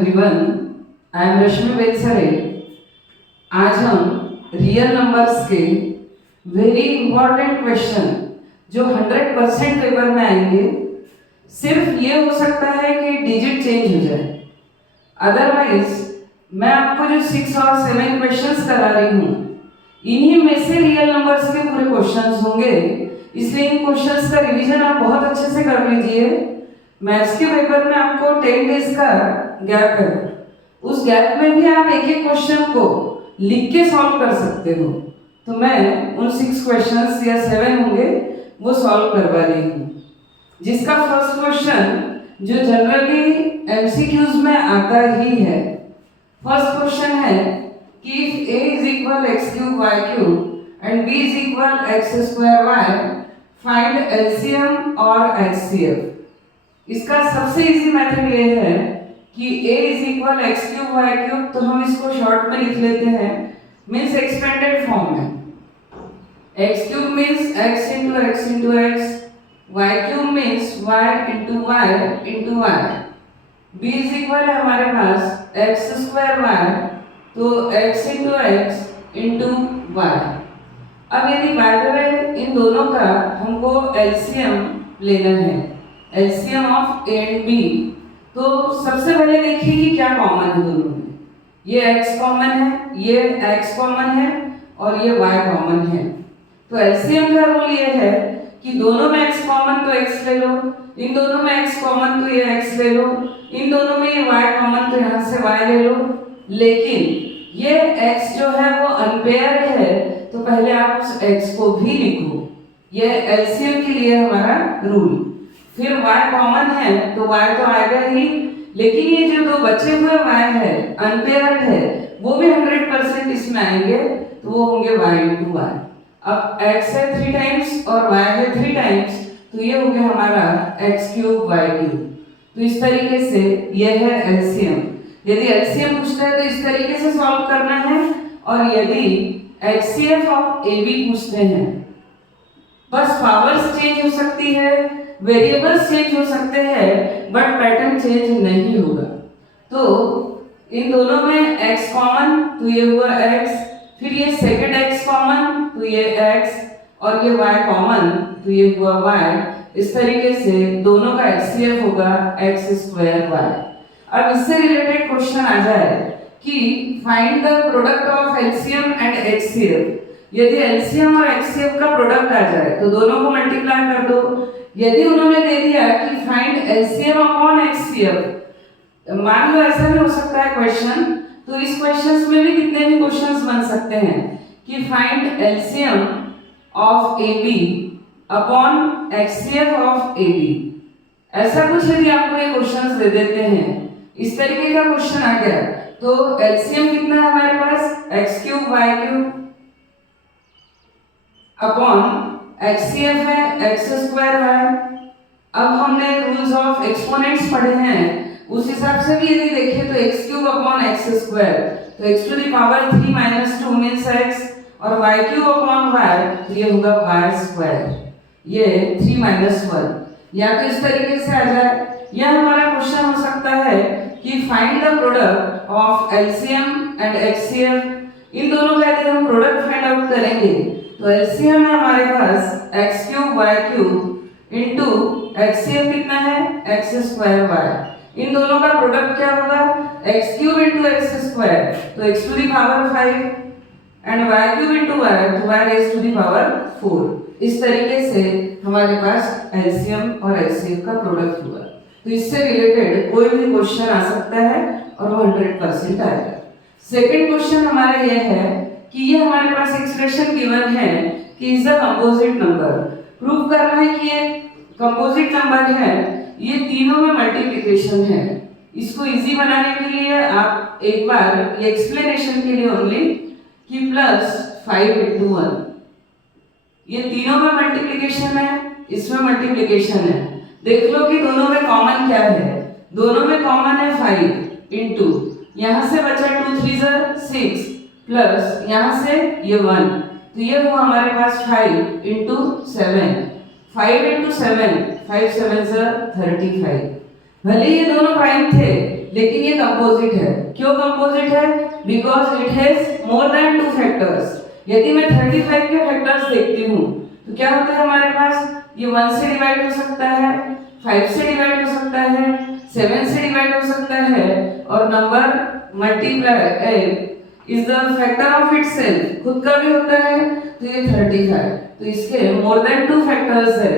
Everyone, I am रश्मि बेलसरे। आज हम real numbers के वेरी इंपॉर्टेंट क्वेश्चन जो 100% पेपर में आएंगे, सिर्फ ये हो सकता है कि डिजिट चेंज हो जाए, अदरवाइज मैं आपको जो 6 और 7 क्वेश्चंस करा रही हूँ इन्हीं में से रियल नंबर्स के पूरे क्वेश्चंस होंगे। इसलिए इन क्वेश्चंस का रिवीजन आप बहुत अच्छे से कर लीजिए। मैथ्स के पेपर में आपको 10 डेज का गैप है, उस गैप में भी आप एक एक क्वेश्चन को लिख के सॉल्व कर सकते हो। तो मैं उन 6 क्वेश्चंस या 7 होंगे वो सॉल्व करवा रही हूँ, जिसका फर्स्ट क्वेश्चन जो जनरली एमसीक्यूज में आता ही है। फर्स्ट क्वेश्चन है कि if a is equal x cube y cube and b is equal x square y, find LCM और HCF। इसका सबसे इजी मेथड ये है कि a is equal x cube y cube, तो हम इसको शॉर्ट में लिख लेते हैं, मीन्स एक्सपेंडेड फॉर्म में। x cube means x into x into x, y cube means y into y into y, b is equal है हमारे पास x square y, तो x into x into y। अब यदि बाय द वे इन दोनों का हमको LCM लेना है, LCM of A and B, तो सबसे पहले देखिए कि क्या कॉमन है दोनों में। ये x कॉमन है, ये x कॉमन है और ये y कॉमन है। तो LCM का रूल ये है कि दोनों में x कॉमन तो x ले लो, इन दोनों में x कॉमन तो ये x ले लो, इन दोनों में ये y कॉमन तो यहाँ से y ले लो। लेकिन ये x जो है वो अनपेयर्ड है, तो पहले आप उस x को भी लिखो। ये LCM के लिए हमारा रूल। फिर y कॉमन है तो y तो आएगा ही, लेकिन ये जो दो बचे हुए y है अनपेयर्ड है, वो भी 100% इसमें आएंगे, तो वो होंगे y into y। अब x है 3 टाइम्स और y है 3 टाइम्स, तो ये हो गया हमारा x क्यूब y क्यूब। तो इस तरीके से ये है LCM। यदि LCM पूछता है तो इस तरीके से सॉल्व करना है, और यदि HCF ऑफ AB पूछते हैं, बस पावर्स चेंज हो सकती है, वेरिएबल्स चेंज हो सकते हैं, बट पैटर्न चेंज नहीं होगा। तो इन दोनों में x कॉमन तो ये हुआ x, फिर ये सेकंड x कॉमन तो ये x, और ये y कॉमन तो ये हुआ y। इस तरीके से दोनों का HCF होगा x स्क्वायर y। अब इससे रिलेटेड क्वेश्चन आ जाए कि find the product of LCM and HCF। यदि LCM और HCF का प्रोडक्ट आ जाए तो दोनों को मल्टीप्लाई कर दो। यदि उन्होंने दे दिया कि फाइंड LCM अपॉन HCF, मान लो ऐसा भी हो सकता है क्वेश्चन, तो इस क्वेश्चंस में भी कितने भी क्वेश्चंस बन सकते हैं कि find LCM of AB upon HCF of AB। ऐसा कुछ यदि आपको ये क्वेश्चंस दे देते हैं, इस तरीके का क्वेश्चन आ गया, तो LCM कितना है हमारे पास x cube y cube upon HCF है x स्क्वायर y। अब हमने रूल्स ऑफ एक्सपोनेंट्स पढ़े हैं, उस हिसाब से भी यदि देखें तो x cube upon x square, तो x to the power 3 minus 2 means x, और y क्यूब अपॉन y ये होगा y स्क्वायर, ये 3 माइनस 1। या तो इस तरीके से आ जाए, यह हमारा क्वेश्चन हो सकता है कि find the product of LCM and HCF। इन दोनों का यदि हम प्रोडक्ट फाइंड आउट करेंगे तो LCM है हमारे पास x cube y cube into HCF कितना है x स्क्वायर y। इन दोनों का प्रोडक्ट क्या होगा x cube into x square, तो x to the power 5, and y cube into y, तो y raise to the power 4। इस तरीके से हमारे पास LCM और HCF का प्रोडक्ट हुआ। तो इससे रिलेटेड कोई भी क्वेश्चन आ सकता है और वो 100% आएगा। सेकंड क्वेश्चन हमारा ये है कि ये हमारे पास एक्सप्रेशन गिवन है कि is a composite number. Prove करना है कि ये कंपोजिट नंबर है, ये तीनों में मल्टीप्लिकेशन है। इसको इजी बनाने के लिए आप एक बार ये एक्सप्लेनेशन के लिए ओनली कि +5 into 1, ये तीनों में मल्टीप्लिकेशन है, इसमें मल्टीप्लिकेशन है। देख लो कि दोनों में कॉमन क्या है, दोनों में कॉमन है 5 इंटू यहाँ से बचा 2 3 6 प्लस यहाँ से ये 1, तो ये हुआ हमारे पास 5 इंटू 7, 5 इंटू 7, 5 7 35। भले ये दोनों प्राइम थे, लेकिन ये कंपोजिट है। क्यों कंपोजिट है? Because it has more than 2 factors. यदि मैं 35 के फैक्टर्स देखती हूँ तो क्या होता है हमारे पास, ये 1 से डिवाइड हो सकता है, 5 से डिवाइड हो सकता है, 7 से डिवाइड हो सकता है, और number multiply is the factor of itself, खुद का भी होता है, तो ये 35। तो इसके मोर देन 2 फैक्टर्स है,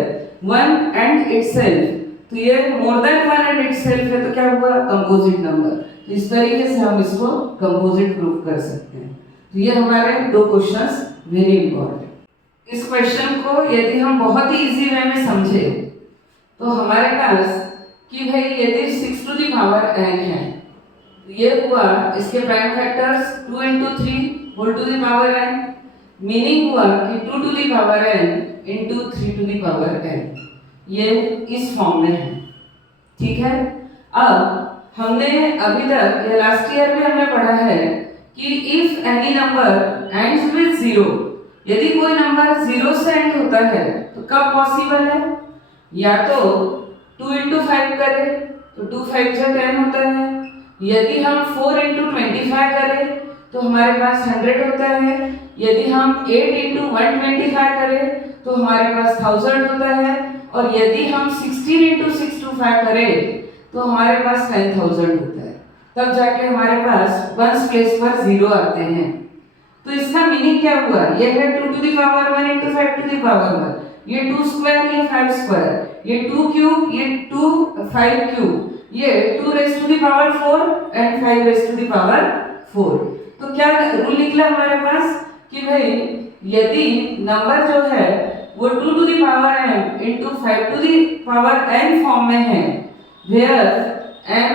1 एंड इटसेल्फ, तो ये मोर देन 1 एंड इटसेल्फ है, तो क्या हुआ, कंपोजिट नंबर। तो इस तरीके से हम इसको कंपोजिट प्रूफ कर सकते हैं। तो ये हमारे 2 क्वेश्चंस वेरी इंपॉर्टेंट। इस क्वेश्चन को यदि हम बहुत ही इजी वे में समझे तो हमारे पास कि भाई यदि 6 टू द पावर n है, ये हुआ इसके prime factors 2 into 3 whole to the power n, meaning हुआ कि 2 to the power n into 3 to the power n, ये इस फॉर्म में है। ठीक है, अब हमने अभी तक या लास्ट ईयर में हमने पढ़ा है कि if any number ends with 0, यदि कोई नंबर 0 से एंड होता है तो कब पॉसिबल है, या तो 2 into 5 करें तो 2 5 जा 10 होता है, यदि हम 4 into 25 करें तो हमारे पास 100 होता है, यदि हम 8 into 125 करें तो हमारे पास 1000 होता है, और यदि हम 16 into 625 करें तो हमारे पास 10,000 होता है। तब जाके हमारे पास वंस प्लेस पर 0 आते हैं। तो इसका मीनिंग क्या हुआ, ये है 2 to the power 1 into 5 to the power 1, ये 2 स्क्वायर, ये 5 स्क्वायर, ये 2 क्यूब, ये 2 5 क्यूब, ये 2 raised to the power 4 and 5 raised to the power 4। तो क्या रूल निकला हमारे पास कि भाई यदि नंबर जो है वो 2 to the power n into 5 to the power n form में है, where m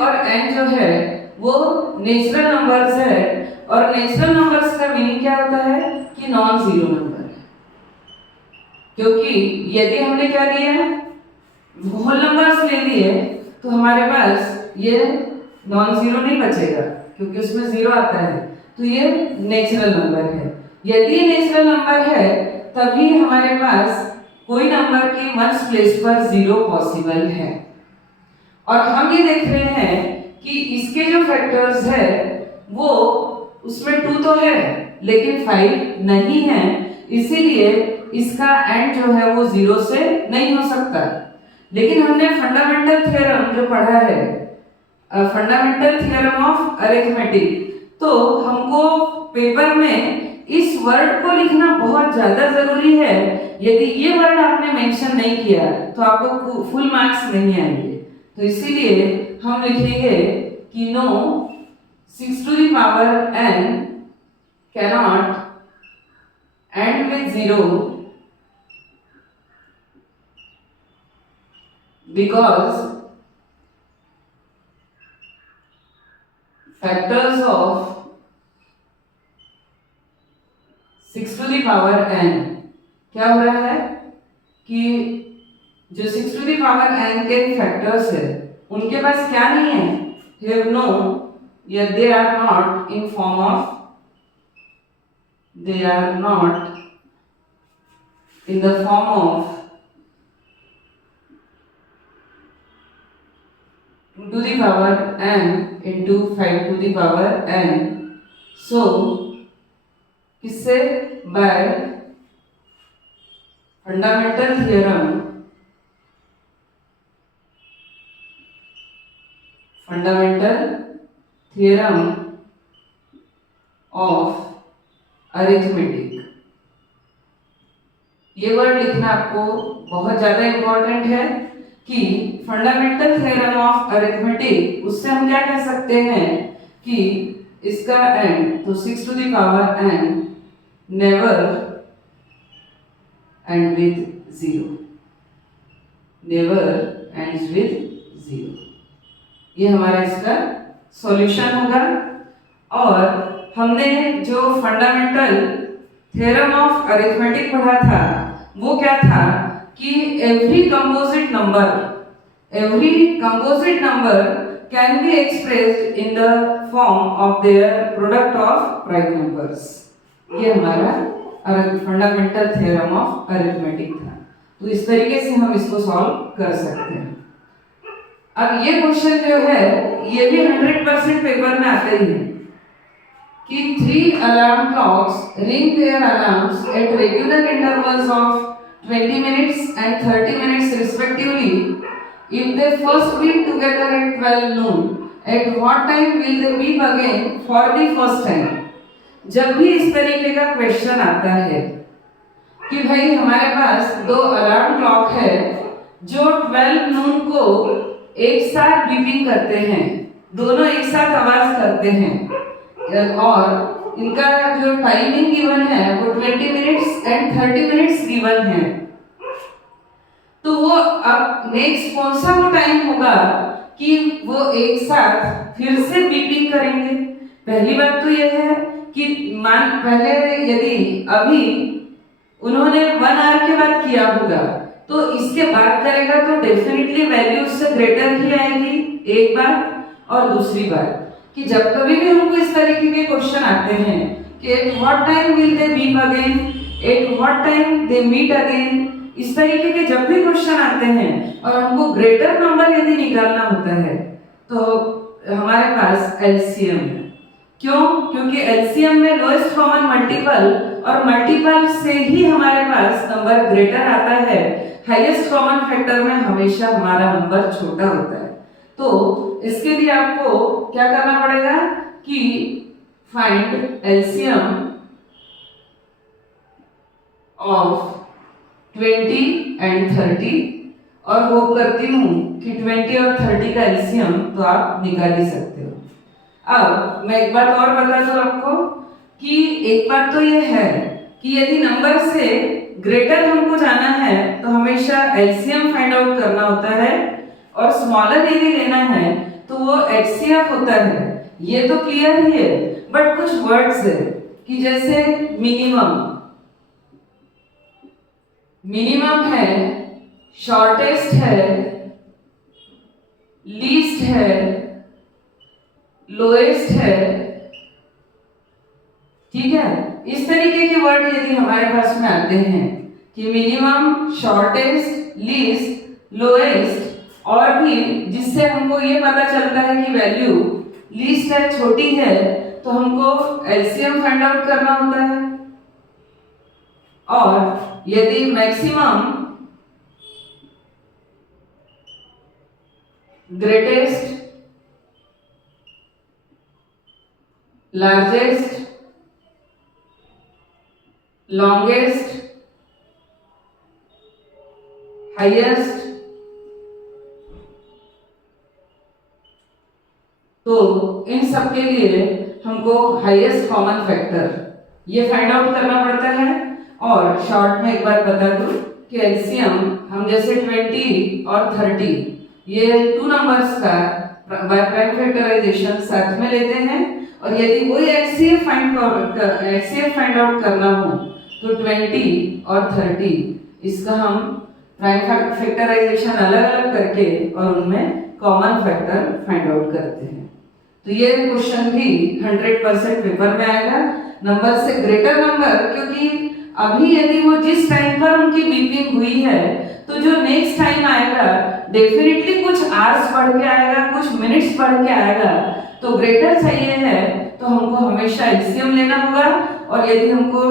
और n जो है वो नेचुरल नंबर्स है, और नेचुरल नंबर्स का मीनिंग क्या होता है कि नॉन जीरो नंबर है। क्योंकि यदि हमने क्या लिया है, होल नंबर्स ले लिए, तो हमारे पास ये नॉन जीरो नहीं बचेगा क्योंकि उसमें 0 आता है, तो ये नेचुरल नंबर है। यदि ये नेचुरल नंबर है तभी हमारे पास कोई नंबर की वंस प्लेस पर 0 पॉसिबल है। और हम ये देख रहे हैं कि इसके जो फैक्टर्स है वो उसमें 2 तो है लेकिन 5 नहीं है, इसीलिए इसका एंड जो है वो 0 से नहीं हो सकता। लेकिन हमने फंडामेंटल थ्योरम जो पढ़ा है, फंडामेंटल थ्योरम ऑफ अरिथमेटिक, तो हमको पेपर में इस वर्ड को लिखना बहुत ज्यादा जरूरी है। यदि ये वर्ड आपने मेंशन नहीं किया तो आपको फुल मार्क्स नहीं आएंगे। तो इसीलिए हम लिखेंगे कि no 6 to the power n cannot end with 0 because factors of 6 to the power n, क्या हो रहा है कि जो 6 to the power n के फैक्टर्स है उनके पास क्या नहीं है, have no, या they are not in form of, they are not in the form of 2 to the power n into 5 to the power n। so किससे, by fundamental theorem, fundamental theorem of arithmetic. ये word लिखना आपको बहुत ज्यादा important है कि fundamental theorem of arithmetic, उससे हम क्या कह सकते हैं कि इसका एंड, तो 6 to the power n never and with 0, never ends with 0। ये हमारा इसका सॉल्यूशन होगा। और हमने जो फंडामेंटल थ्योरम ऑफ अरिथमेटिक पढ़ा था वो क्या था कि every composite number can be expressed in the form of their product of prime numbers. ये हमारा फंडामेंटल थ्योरम ऑफ अरिथमेटिक था। तो इस तरीके से हम इसको सॉल्व कर सकते हैं। अब ये क्वेश्चन जो है ये भी 100% पेपर में आते ही है कि 3 alarm clocks ring their alarms at regular intervals of 20 minutes and 30 minutes respectively. If they first beep together at 12 noon, at what time will they beep again for the first time? जब भी इस तरीके का question आता है कि भाई हमारे पास 2 अलार्म क्लॉक है जो 12 नून को एक साथ बीपिंग करते हैं, दोनों एक साथ आवाज करते हैं और इनका जो टाइमिंग गिवन है वो 20 मिनट्स एंड 30 मिनट्स गिवन है। तो वो अब नेक्स्ट कौन सा वो टाइम होगा कि वो एक साथ फिर से बीपिंग करेंगे। पहली बात तो यह है कि मान पहले यदि अभी उन्होंने 1 आवर के बाद किया होगा तो इसके बाद करेगा तो डेफिनेटली वैल्यू उससे ग्रेटर ही आएगी, एक बात। और दूसरी बात कि जब कभी भी हमको इस तरीके के क्वेश्चन आते हैं कि at what time will they beep again, at what time they meet again, इस तरीके के जब भी क्वेश्चन आते हैं और हमको ग्रेटर नंबर यदि निकालना होता है तो हमारे पास एलसीएम है। क्यों? क्योंकि एलसीएम में लोएस्ट कॉमन मल्टीपल और मल्टीपल से ही हमारे पास नंबर ग्रेटर आता है, हाईएस्ट कॉमन फैक्टर में हमेशा हमारा नंबर छोटा होता है। तो इसके लिए आपको क्या करना पड़ेगा कि फाइंड एलसीएम ऑफ 20 एंड 30 और होप करती हूँ कि 20 और 30 का एलसीएम तो आप निकाल ही सकते हो। अब मैं एक बात और बता दूं आपको कि एक बात तो ये है कि यदि नंबर से ग्रेटर हमको जाना है तो हमेशा एलसीएम फाइंड आउट करना होता है और स्मॉलर यदि लेना है तो वो एचसीएफ होता है। ये तो क्लियर ही है, बट कुछ वर्ड्स है कि जैसे मिनिमम है, शॉर्टेस्ट है, लीस्ट है, लोएस्ट है, ठीक है। इस तरीके के वर्ड यदि हमारे पास में आते हैं कि मिनिमम, शॉर्टेस्ट, लीस्ट, लोएस्ट और भी जिससे हमको ये पता चलता है कि वैल्यू लीस्ट है, छोटी है, तो हमको एलसीएम फाइंड आउट करना होता है। और यदि maximum, greatest, largest, longest, highest, तो इन सब के लिए हमको हाईएस्ट कॉमन फैक्टर ये फाइंड आउट करना पड़ता है। और शॉर्ट में एक बार बता दूं कि एलसीएम हम जैसे 20 और 30 ये 2 नंबर्स का बाय प्राइम फैक्टराइजेशन साथ में लेते हैं और यदि वही एचसीएफ फाइंड आउट करना हो तो 20 और 30 इसका हम प्राइम फैक्टराइजेशन अलग अलग करके और उनमें कॉमन फैक्टर फाइंड आउट करते हैं। तो ये क्वेश्चन भी 100% पेपर में आएगा। नंबर से ग्रेटर नंबर, क्योंकि अभी यदि वो जिस टाइम पर उनकी बीपिंग हुई है तो जो नेक्स्ट टाइम आएगा डेफिनेटली कुछ आवर्स बढ़ के आएगा, कुछ मिनट्स बढ़ के आएगा। तो ग्रेटर चाहिए है तो हमको हमेशा एलसीएम लेना होगा। और यदि हमको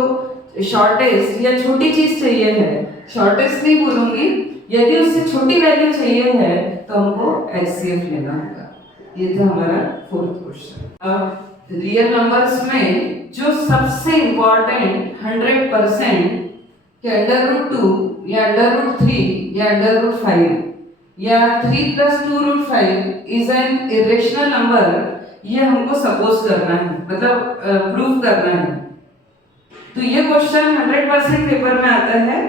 शॉर्टेस्ट या छोटी चीज चाहिए है, शॉर्टेस्ट नहीं बोलूंगी, यदि उससे छोटी वैल्यू चाहिए है तो हमको एचसीएफ लेना होगा। ये था हमारा 4th क्वेश्चन। अब रियल नंबर्स में जो सबसे इंपॉर्टेंट 100% कि √2 या √3 या √5 या 3 + 2√5 इज एन इरेशनल नंबर, ये हमको सपोज करना है, मतलब प्रूव करना है। तो ये क्वेश्चन 100% पेपर में आता है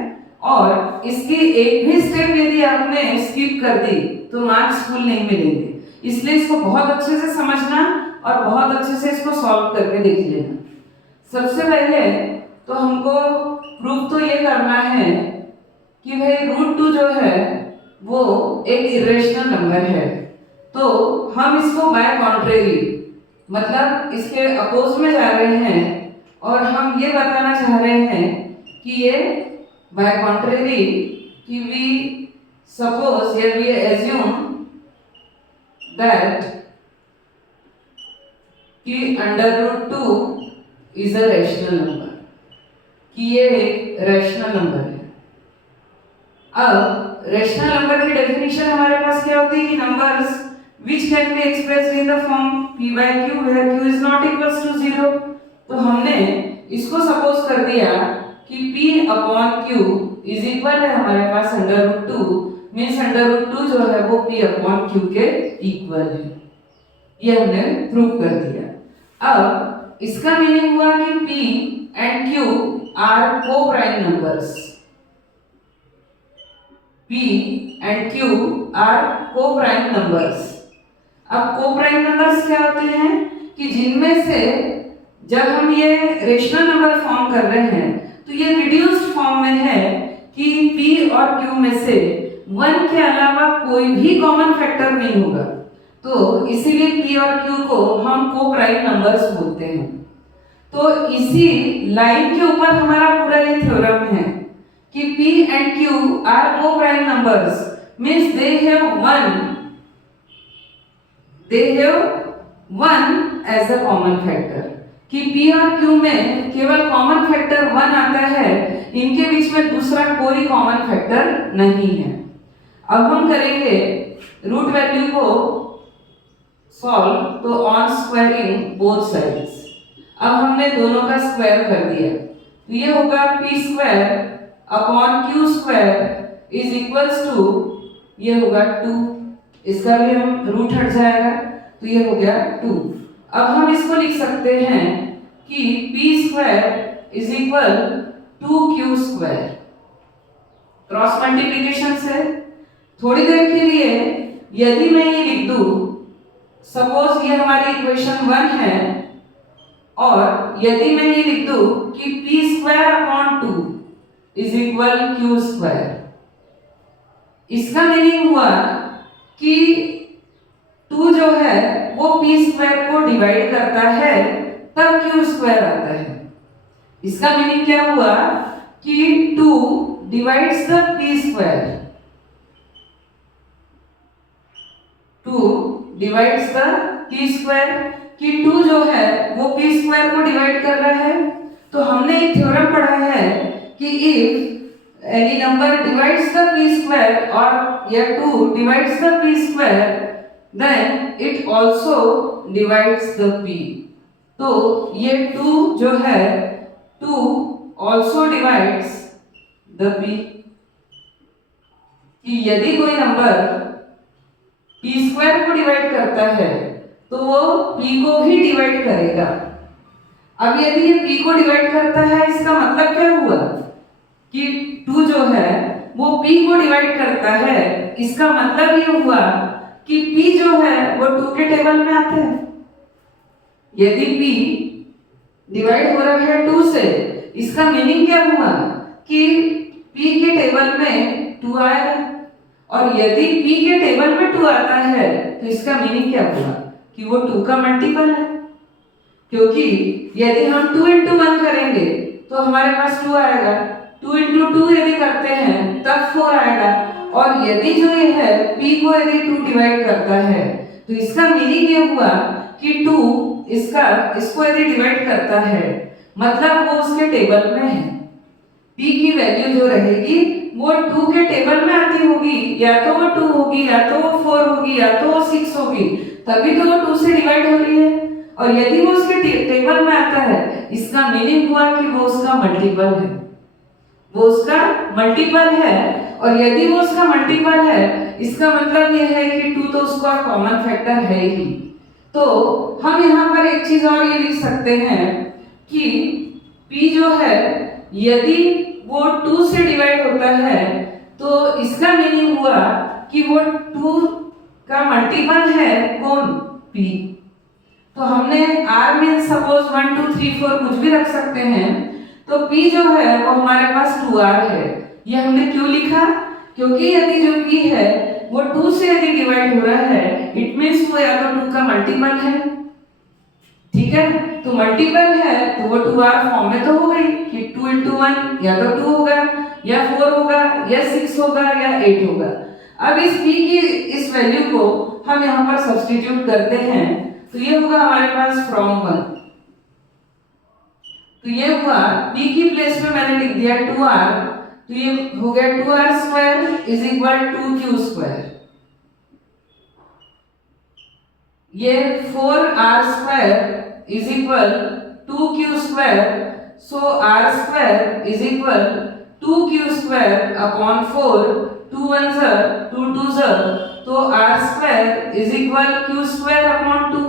और इसकी एक भी स्टेप यदि आपने स्किप कर दी तो मार्क्स फुल नहीं मिलेंगे। इसलिए इसको बहुत अच्छे से समझना और बहुत अच्छे से इसको सॉल्व करके देख लेना। सबसे पहले तो हमको प्रूफ तो ये करना है कि भाई √2 जो है वो एक इरेशनल नंबर है। तो हम इसको बाय कॉन्ट्रेरी, मतलब इसके अपोज में जा रहे हैं और हम ये बताना चाह रहे हैं कि ये बाय कॉन्ट्रेरी कि वी सपोज या वी एज्यूम दैट कि √2 इज अ रैशनल नंबर, कि ये एक रैशनल नंबर है। अब रैशनल नंबर की डेफिनेशन हमारे पास क्या होती है कि numbers which can be expressed in the form p by q where q is not equals to 0। तो हमने इसको सपोज कर दिया कि p upon q is equal है हमारे पास √2, मींस √2 जो है वो p अपॉन q के इक्वल है। ये हमने प्रूव कर दिया। अब इसका मीनिंग हुआ कि p and q are coprime numbers, p and q are coprime numbers. अब को प्राइम नंबर्स क्या होते हैं कि जिनमें से जब हम ये रेशनल नंबर फॉर्म कर रहे हैं तो ये रिड्यूस्ड फॉर्म में है कि p और q में से 1 के अलावा कोई भी कॉमन फैक्टर नहीं होगा, तो इसीलिए p और q को हम को प्राइम नंबर्स बोलते हैं। तो इसी लाइन के ऊपर हमारा पूरा ये थ्योरम है कि p and q are coprime numbers, means they have one as a common factor, कि p और q में केवल कॉमन फैक्टर 1 आता है, इनके बीच में दूसरा कोई कॉमन फैक्टर नहीं है। अब हम करेंगे रूट वैल्यू को सॉल्व, तो ऑन स्क्वायरिंग बोथ साइड्स। अब हमने दोनों का स्क्वायर कर दिया, तो ये होगा p square upon q square is equals to, ये होगा 2, इसका भी हम रूट हट जाएगा तो ये हो गया 2। अब हम इसको लिख सकते हैं कि p square is equal 2q square. Cross multiplication से थोड़ी देर के लिए यदि मैं ये लिख दूं, सपोज ये हमारी इक्वेशन 1 है, और यदि मैं ये लिख दूं कि p square upon 2 is equal q square, इसका मीनिंग हुआ कि 2 जो है वो p स्क्वायर को डिवाइड करता है तब q स्क्वायर आता है। इसका मीनिंग क्या हुआ कि 2 divides the p square, 2 divides the p square, कि 2 जो है वो p स्क्वायर को डिवाइड कर रहा है। तो हमने एक थ्योरम पढ़ा है कि if any number divides the p square और या 2 divides the p square then it also divides the p। तो ये 2 जो है 2 also divides the p, कि यदि कोई नंबर p स्क्वायर को डिवाइड करता है तो वो p को ही डिवाइड करेगा। अब यदि ये p को डिवाइड करता है, इसका मतलब क्या हुआ कि 2 जो है वो p को डिवाइड करता है, इसका मतलब ये हुआ कि p जो है वो 2 के टेबल में आता है। यदि p डिवाइड हो रहा है 2 से, इसका मीनिंग क्या हुआ कि p के टेबल में 2 आएगा, और यदि p के टेबल में 2 आता है तो इसका मीनिंग क्या हुआ कि वो 2 का मल्टीपल है, क्योंकि यदि हम 2 into 1 करेंगे तो हमारे पास 2 आएगा, 2 into 2 यदि करते हैं तब 4 आएगा, और यदि जो ये है p को यदि 2 डिवाइड करता है तो इसका मीनिंग ये हुआ कि 2 इसको यदि डिवाइड करता है मतलब वो उसके टेबल में है। p की वैल्यू जो रहेगी वो 2 के टेबल में आती होगी, या तो वो 2 होगी, या तो वो 4 होगी, या तो वो 6 होगी, तभी तो वो 2 से डिवाइड हो रही है। और यदि वो उसके टेबल में आता है, इसका मीनिंग हुआ कि वो उसका मल्टीपल है, वो उसका मल्टीपल है। और यदि वो उसका मल्टीपल है, इसका मतलब ये है कि 2 तो उसका कॉमन फैक्टर है ही। तो हम यहाँ पर एक चीज और ये लिख सकते हैं कि p जो है यदि वो 2 से डिवाइड होता है तो इसका मीनिंग हुआ कि वो 2 का मल्टीपल है कौन, p। तो हमने r मींस सपोज 1 2 3 4 कुछ भी रख सकते हैं, तो p जो है वो हमारे पास 2r है। ये हमने क्यों लिखा, क्योंकि यदि जो p है वो 2 से यदि डिवाइड हो रहा है, इट मींस वो या तो 2 का मल्टीपल है, ठीक है। तो मल्टीपल है तो वो 2r फॉर्म में तो हो गई कि 2 into 1 या तो 2 होगा, या 4 होगा, या 6 होगा, या 8 होगा। अब इस p की इस वैल्यू को हम यहाँ पर सब्स्टिट्यूट करते हैं, तो ये होगा हमारे पास फ्रॉम 1। तो ये हुआ p की प्लेस में मैंने लिख दिया 2r, तो ये हो गया 2r square is equal to q square. ये 4r square is equal 2q square, so r square is equal 2q square upon 4, 2 1 ज़ 2 2 ज़, तो r square is equal q square upon 2।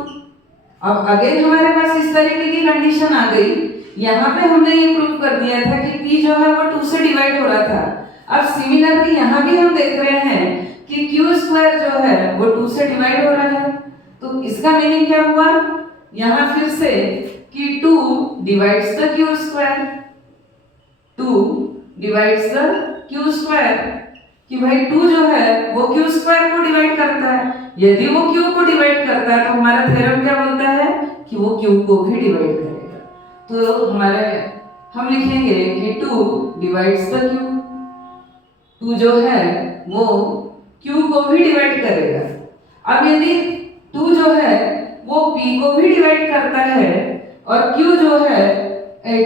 अब अगेन हमारे पास इस तरीके की कंडीशन आ गई। यहाँ पे हमने ये प्रूव कर दिया था कि p जो है वो 2 से डिवाइड हो रहा था। अब सिमिलरली यहाँ भी हम देख रहे हैं कि q स्क्वायर जो है वो 2 से डिवाइड हो रहा है, तो इसका मीनिंग क्या हुआ यहाँ फिर से कि 2 divides the q square, 2 divides the q square, कि भाई 2 जो है वो q स्क्वायर को डिवाइड करता है। यदि वो q को डिवाइड करता है तो हमारा थ्योरम क्या बोलता है कि वो q को भी डिवाइड करेगा। तो हम लिखेंगे कि 2 डिवाइड्स द q, 2 जो है वो q को भी डिवाइड करेगा। अब यदि 2 जो है वो p को भी डिवाइड करता है और q जो है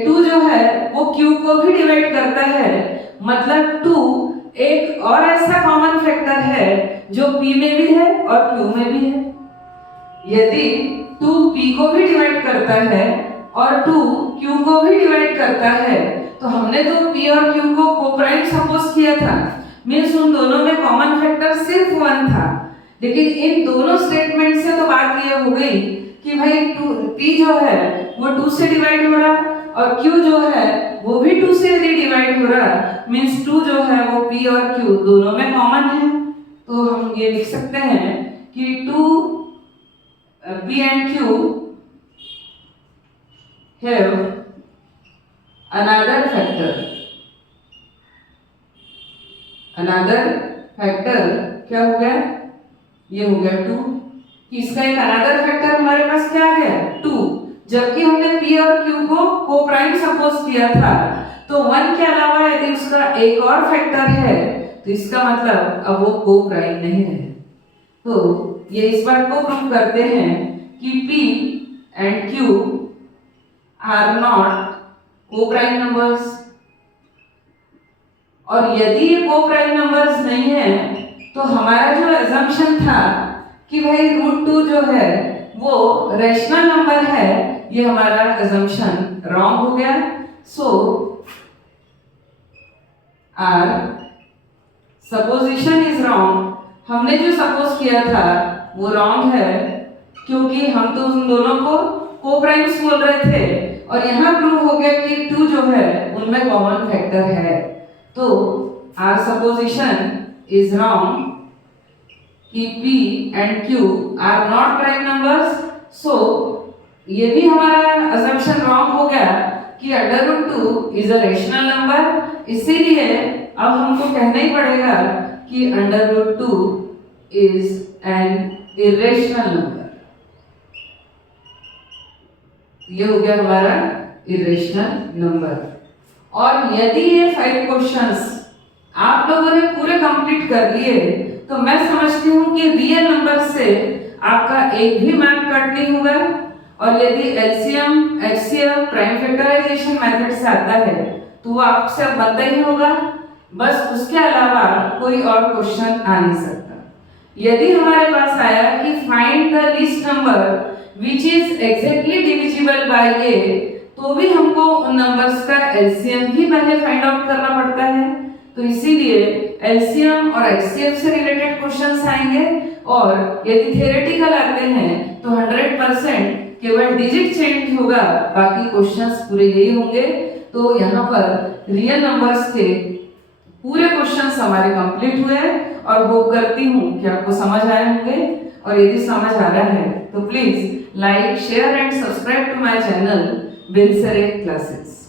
2 जो है वो q को भी डिवाइड करता है, मतलब 2 एक और ऐसा कॉमन फैक्टर है जो p में भी है और q में भी है। यदि 2 p को भी डिवाइड करता है और 2 q को भी डिवाइड करता है, तो हमने तो p और q को कोप्राइम सपोज किया था, मींस उन दोनों में कॉमन फैक्टर सिर्फ 1 था। लेकिन इन दोनों स्टेटमेंट से तो बात ये हो गई कि भाई p जो है वो 2 से डिवाइड हो रहा और q जो है वो भी 2 से यदि डिवाइड हो रहा, मींस 2 जो है वो p और q दोनों में कॉमन है। तो हम ये लिख सकते हैं कि 2 p and q have another factor क्या हो गया, ये हो गया 2, कि इसका एक अनदर फैक्टर हमारे पास क्या आ गया 2, जबकि हमने p और q को कोप्राइम सपोज किया था। तो 1 के अलावा यदि उसका एक और फैक्टर है तो इसका मतलब अब वो कोप्राइम नहीं है। तो ये इस बात को प्रूव करते हैं कि p and q are not coprime numbers. और यदि ये कोप्राइम नंबर्स नहीं है तो हमारा जो अजम्पशन था कि भाई √2 जो है वो रैशनल नंबर है, ये हमारा अजम्पशन रॉन्ग हो गया। सो आर सपोजिशन इज रॉन्ग। हमने जो सपोज किया था वो रॉन्ग है, क्योंकि हम तो उन दोनों को कोप्राइम्स बोल रहे थे और यहाँ प्रूव हो गया कि 2 जो है उनमें कॉमन फैक्टर है। तो आर सपोजिशन इज रॉन्ग कि p and q are not prime numbers. So ये भी हमारा असम्पशन रॉन्ग हो गया कि √2 इज अ रेशनल नंबर। इसीलिए अब हमको कहना ही पड़ेगा कि √2 इज एन इरेशनल नंबर। ये हो गया हमारा इरेशनल नंबर। और यदि ये 5 क्वेश्चंस आप लोगों ने पूरे कंप्लीट कर लिए तो मैं समझती हूँ कि रियल नंबर से आपका एक भी मार्क कट नहीं होगा। और यदि LCM, HCF, prime factorization method से आता है तो वो आपसे अब बनता ही होगा, बस उसके अलावा कोई और क्वेश्चन आ नहीं सकता। यदि हमारे पास आया कि find the least number which is exactly divisible by a, तो भी हमको उन नंबर्स का एलसीएम ही पहले फाइंड आउट करना पड़ता है। तो इसीलिए एलसीएम और एचसीएफ से रिलेटेड क्वेश्चंस आएंगे। और यदि थ्योरेटिकल आते हैं तो 100% केवल डिजिट चेंज होगा, बाकी क्वेश्चंस पूरे यही होंगे। तो यहाँ पर रियल नंबर्स के पूरे क्वेश्चंस हमारे कंप्लीट हुए और होप करती हूँ कि आपको समझ आए होंगे। और यदि समझ आ रहा है तो please like, share and subscribe to my channel बिलसरे क्लासेस।